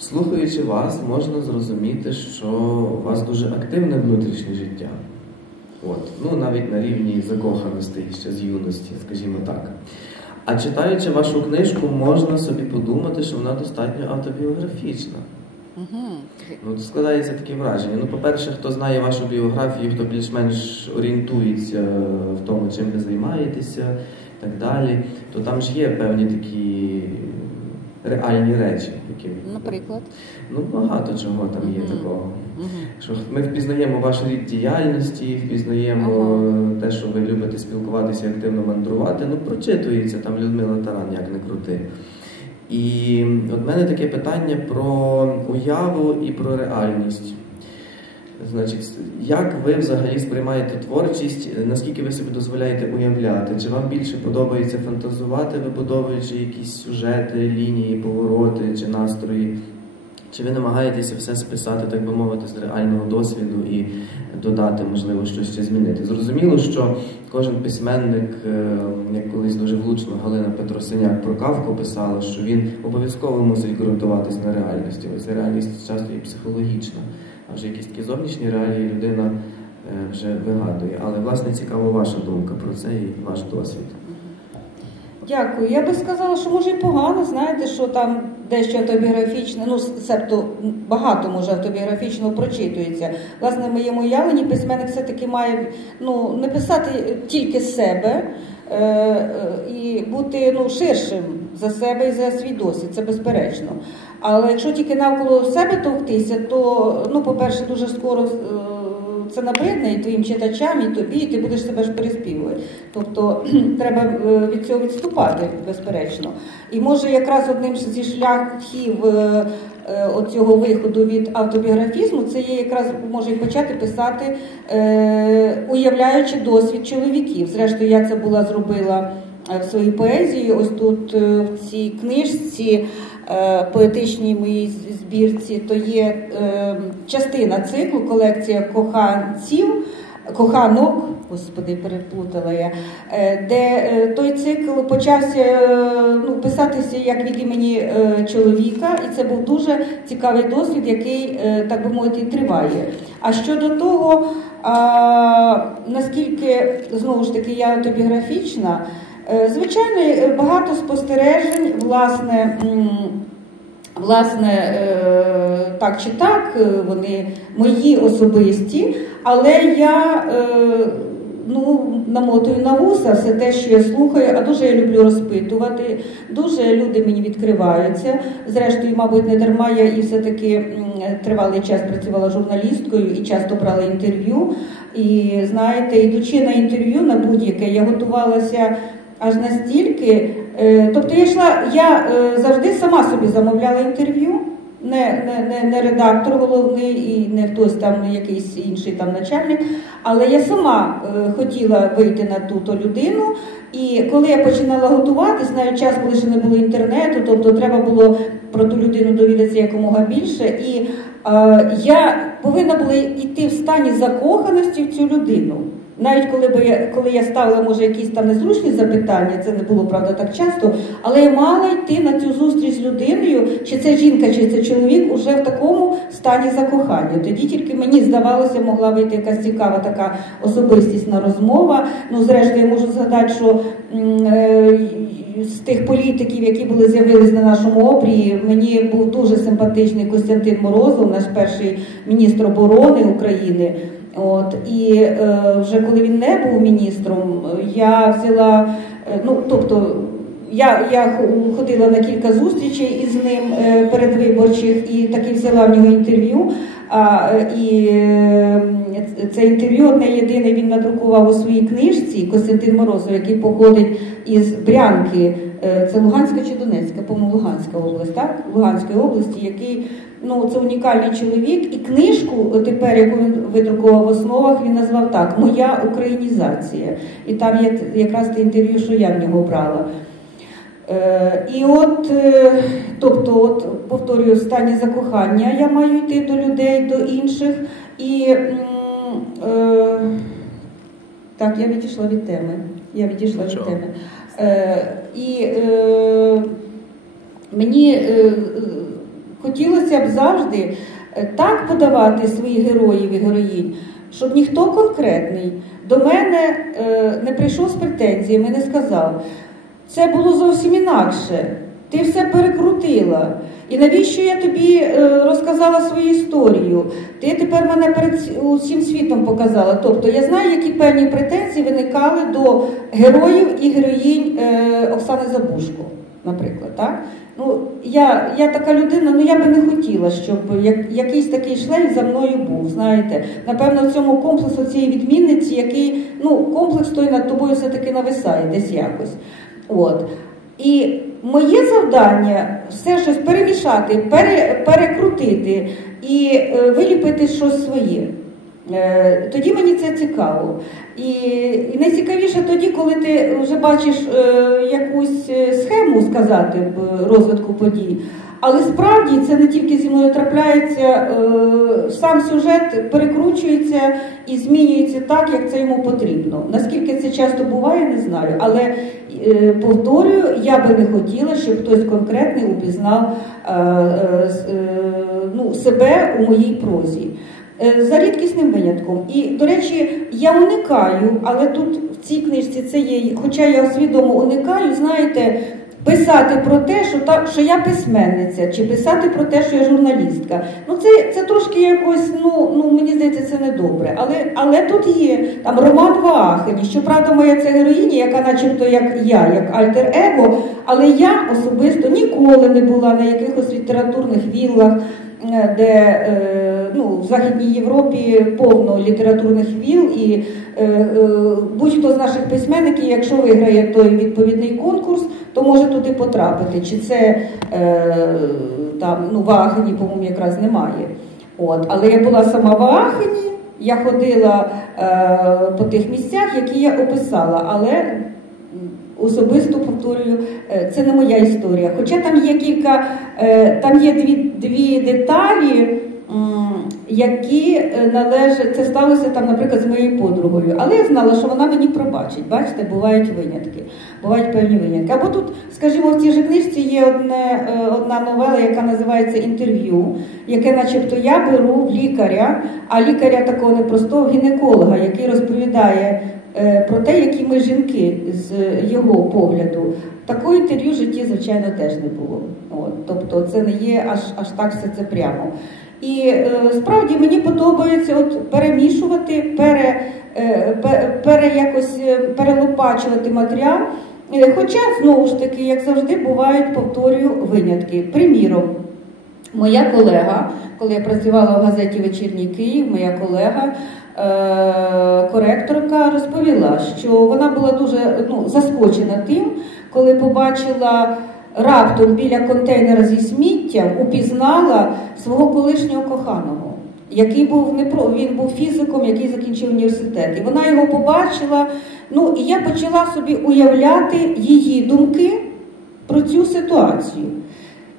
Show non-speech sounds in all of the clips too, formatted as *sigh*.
Слухаючи вас, можна зрозуміти, що у вас дуже активне внутрішнє життя. От. Ну, навіть на рівні закоханості ще з юності, скажімо так. А читаючи вашу книжку, можна собі подумати, що вона достатньо автобіографічна. Угу. Ну, складається таке враження. Ну, по-перше, хто знає вашу біографію, хто більш-менш орієнтується в тому, чим ви займаєтеся і так далі, то там ж є певні такі реальні речі, які Наприклад. ну багато чого там є Мгм. такого. Угу. Що ми впізнаємо ваш рід діяльності, впізнаємо те, що ви любите спілкуватися, активно мандрувати. Ну, прочитується там Людмила Таран, як не крути. І от мене таке питання про уяву і про реальність. Значить, як ви взагалі сприймаєте творчість, наскільки ви собі дозволяєте уявляти? Чи вам більше подобається фантазувати, вибудовуючи якісь сюжети, лінії, повороти чи настрої? Чи ви намагаєтеся все списати, так би мовити, з реального досвіду і додати, можливо, щось ще змінити? Зрозуміло, що кожен письменник, е, як колись дуже влучно Галина Петросиняк про Кавку писала, що він обов'язково мусить ґрунтуватись на реальності. Ось реальність часто і психологічна, а вже якісь такі зовнішні реалії людина е, вже вигадує. Але власне цікава ваша думка про це і ваш досвід. Дякую. Я би сказала, що може і погано, знаєте, що там дещо автобіографічне, ну, себто багато може автобіографічного прочитується. Власне, в моєму уявленні письменник все-таки має ну, не тільки себе е, е, і бути ну, ширшим за себе і за свій досвід, це безперечно. Але якщо тільки навколо себе товктися, то, ну, по-перше, дуже скоро. е, це набридне і твоїм читачам, і тобі, і ти будеш себе ж переспівувати. Тобто *clears throat* треба е, від цього відступати, безперечно. І може якраз одним зі шляхів е, е, оцього виходу від автобіографізму, це є якраз може і почати писати, уявляючи досвід чоловіків. Зрештою, я це була зробила в своїй поезії. Ось тут е, в цій книжці. е, Поетичній моїй збірці, то є е, частина циклу, колекція коханців, коханок, господи, переплутала я, е, де е, той цикл почався е, ну, писатися як від імені е, чоловіка, і це був дуже цікавий досвід, який, е, так би мовити, триває. А щодо того, наскільки знову ж таки я автобіографічна, е, звичайно, е, багато спостережень, власне. Власне, е, так чи так, е, вони мої особисті, але я е, ну, намотую на вуса все те, що я слухаю, а дуже я люблю розпитувати, дуже люди мені відкриваються. Зрештою, мабуть, не дарма я і все-таки тривалий час працювала журналісткою і часто брала інтерв'ю. І знаєте, йдучи на інтерв'ю на будь-яке, я готувалася аж настільки. Е, Тобто я йшла, я е, завжди сама собі замовляла інтерв'ю, не, не, не, не редактор головний і не хтось там, якийсь інший там начальник. Але я сама е, хотіла вийти на ту то людину. І коли я починала готуватись, навіть час, коли ще не було інтернету, тобто треба було про ту людину довідатися якомога більше. І е, я повинна була йти в стані закоханості в цю людину. Навіть коли би я коли я ставила може якісь там незручні запитання, це не було правда так часто, але я мала йти на цю зустріч з людиною, чи це жінка, чи це чоловік, уже в такому стані закохання. Тоді тільки мені здавалося, могла вийти якась цікава така особистісна розмова. Ну, зрештою, я можу згадати, що е, з тих політиків, які були з'явились на нашому обрії, мені був дуже симпатичний Костянтин Морозов, наш перший міністр оборони України. От і е, вже коли він не був міністром, я взяла, е, ну тобто. Я я ходила на кілька зустрічей із ним е, передвиборчих і таки взяла в нього інтерв'ю. А, і е, це інтерв'ю одне єдине він надрукував у своїй книжці Костянтин Морозов, який походить із Брянки. Е, Це Луганська чи Донецька, по-моєму, Луганська область, так? Луганської області, який ну це унікальний чоловік, і книжку тепер, яку він видрукував в основах, він назвав так Моя українізація. І там є якраз те інтерв'ю, що я в нього брала. Е, І от, е, тобто, от повторюю, в стані закохання я маю йти до людей, до інших. І е, так, я відійшла від теми. Я відійшла від теми. Е, І е, мені е, хотілося б завжди е, так подавати своїх героїв і героїнь, щоб ніхто конкретний до мене е, не прийшов з претензіями, не сказав. Це було зовсім інакше. Ти все перекрутила. І навіщо я тобі е, розказала свою історію? Ти тепер мене перед усім світом показала. Тобто я знаю, які певні претензії виникали до героїв і героїнь е, Оксани Забушко, наприклад. Так? Ну, Я я така людина, ну я би не хотіла, щоб як, якийсь такий шлейф за мною був. знаєте. Напевно, в цьому комплексу цієї відмінниці, який ну, комплекс той над тобою все-таки нависає десь якось. От. І моє завдання все щось перемішати, пере, перекрутити і е, виліпити щось своє. Е, тоді мені це цікаво. І, і найцікавіше тоді, коли ти вже бачиш е, якусь е, схему сказати розвитку подій. Але справді це не тільки зі мною трапляється, сам сюжет перекручується і змінюється так, як це йому потрібно. Наскільки це часто буває, не знаю. Але повторюю, я би не хотіла, щоб хтось конкретний упізнав ну, себе у моїй прозі. За рідкісним винятком. І, до речі, я уникаю, але тут в цій книжці це є, хоча я свідомо уникаю, знаєте, писати про те, що та, що я письменниця, чи писати про те, що я журналістка. Ну це це трошки якось, ну ну мені здається, це не добре. Але але тут є там Роман Ваахені. Щоправда, моя це героїня, яка, начебто, як я, як альтер-его, але я особисто ніколи не була на якихось літературних віллах. Е, де е, ну, в Західній Європі повно літературних віл, і е, будь-хто з наших письменників, якщо виграє той відповідний конкурс, то може туди потрапити. Чи це там ну, в Аахені, по-моєму, якраз немає. От. Але я була сама в Аахені, я ходила е, по тих місцях, які я описала. але Особисто повторюю, е, це не моя історія. Хоча там є кілька, е, там є дві дві деталі, які е, належать, це сталося там, наприклад, з моєю подругою. Але я знала, що вона мені пробачить. Бачите, бувають винятки, бувають певні винятки. Або тут, скажімо, в цій же книжці є одне, одна новела, яка називається інтерв'ю, яке, начебто, я беру в лікаря, а лікаря такого непростого гінеколога, який розповідає. Е, про те, які ми жінки з його погляду. Такого інтерв'ю в житті, звичайно, теж не було. От, Тобто це не є аж аж так все це прямо. І е, справді мені подобається от перемішувати, пере, е, пере, якось е, перелопачувати матеріал. Е, хоча, знову ж таки, як завжди, бувають, повторюю, винятки. Приміром, моя колега, коли я працювала в газеті Вечірній Київ, моя колега коректорка розповіла, що вона була дуже ну, заскочена тим, коли побачила раптом біля контейнера зі сміттям, упізнала свого колишнього коханого, який був не про він був фізиком, який закінчив університет. І вона його побачила. Ну і я почала собі уявляти її думки про цю ситуацію.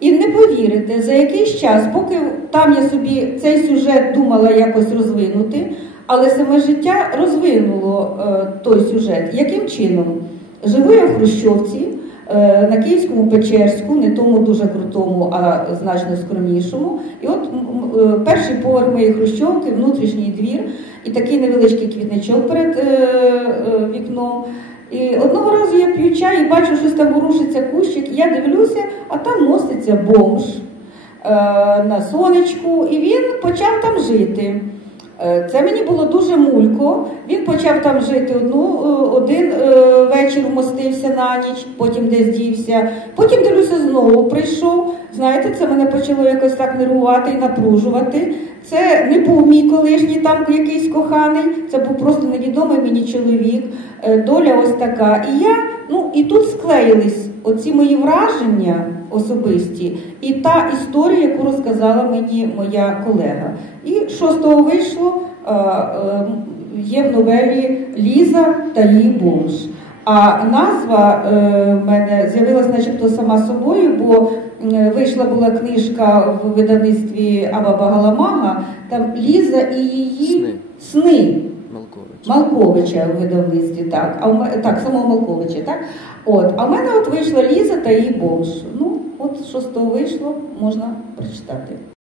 І не повірите, за якийсь час, поки там я собі цей сюжет думала якось розвинути, але саме життя розвинуло е, той сюжет. Яким чином? Живу я в Хрущовці на Київському Печерську, не тому дуже крутому, а значно скромнішому. І от е, перший поверх моєї Хрущовки, внутрішній двір, і такий невеличкий квітничок перед е, е, вікном. І одного разу я п'ю чай і бачу, що там ворушиться кущик. Я дивлюся, а там носиться бомж е, на сонечку, і він почав там жити. Е, це мені було дуже мулько. Він почав там жити одну, е, один е, вечір вмостився на ніч, потім десь дівся. Потім дивлюся, знову прийшов. Знаєте, це мене почало якось так нервувати і напружувати. Це не був мій колишній там якийсь коханий, це був просто невідомий мені чоловік. Доля ось така. І я, ну і тут склеїлись оці мої враження особисті і та історія, яку розказала мені моя колега. І що з того вийшло, є в новелі Ліза та її бомж. А назва е, в мене з'явилася начебто сама собою, бо вийшла була книжка в видавництві Аба Багаламага, там Ліза і її сни. сни. Малкович. Малковича у видавництві, так. А в так, самого Малковича, так? От. А в мене от вийшла Ліза та її бомж. Ну, от що з того вийшло, можна прочитати.